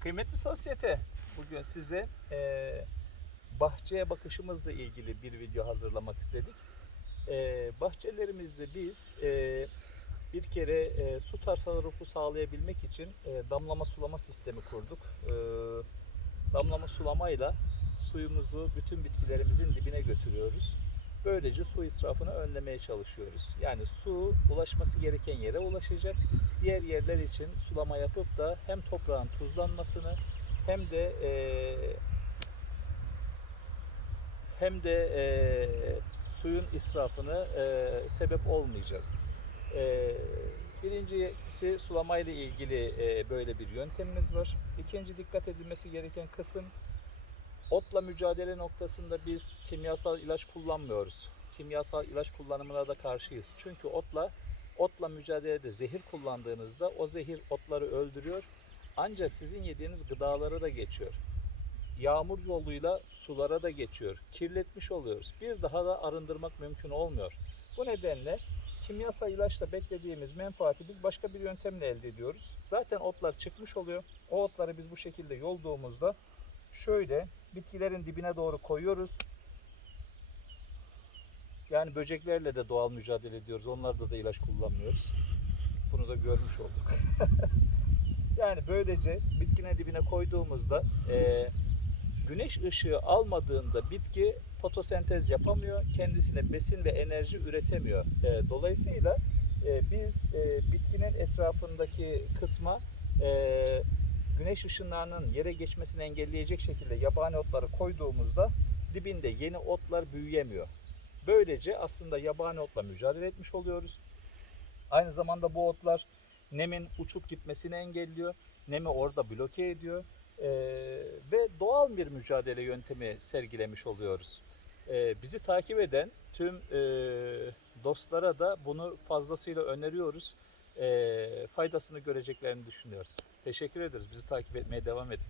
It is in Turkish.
Kıymetli sosyete, bugün size eee, bahçeye bakışımızla ilgili bir video hazırlamak istedik. Eee, bahçelerimizde biz eee, bir kere eee, su tasarrufu sağlayabilmek için eee, damlama sulama sistemi kurduk. Eee, damlama sulamayla suyumuzu bütün bitkilerimizin dibine götürüyoruz. Böylece su israfını önlemeye çalışıyoruz. Yani su ulaşması gereken yere ulaşacak. Diğer yerler için sulama yapıp da hem toprağın tuzlanmasını hem de eee, hem de eee, suyun israfını eee, sebep olmayacağız. Eee birincisi sulamayla ilgili eee, böyle bir yöntemimiz var. İkinci dikkat edilmesi gereken kısım Otla mücadele noktasında biz kimyasal ilaç kullanmıyoruz. Kimyasal ilaç kullanımına da karşıyız. Çünkü otla otla mücadelede zehir kullandığınızda o zehir otları öldürüyor. Ancak sizin yediğiniz gıdalara da geçiyor. Yağmur yoluyla sulara da geçiyor. Kirletmiş oluyoruz. Bir daha da arındırmak mümkün olmuyor. Bu nedenle kimyasal ilaçla beklediğimiz menfaati biz başka bir yöntemle elde ediyoruz. Zaten otlar çıkmış oluyor. O otları biz bu şekilde yolduğumuzda şöyle bitkilerin dibine doğru koyuyoruz. Yani böceklerle de doğal mücadele ediyoruz. Onlarda da ilaç kullanmıyoruz. Bunu da görmüş olduk. yani böylece bitkinin dibine koyduğumuzda eee, güneş ışığı almadığında bitki fotosentez yapamıyor. Kendisine besin ve enerji üretemiyor. Eee, dolayısıyla eee, biz eee, bitkinin etrafındaki kısma eee güneş ışınlarının yere geçmesini engelleyecek şekilde yabani otları koyduğumuzda dibinde yeni otlar büyüyemiyor. Böylece aslında yabani otla mücadele etmiş oluyoruz. Aynı zamanda bu otlar nemin uçup gitmesini engelliyor. Nemi orada bloke ediyor. Ee, ve doğal bir mücadele yöntemi sergilemiş oluyoruz. Ee, bizi takip eden tüm e, dostlara da bunu fazlasıyla öneriyoruz. Ee, faydasını göreceklerini düşünüyoruz. Teşekkür ederiz. Bizi takip etmeye devam edin.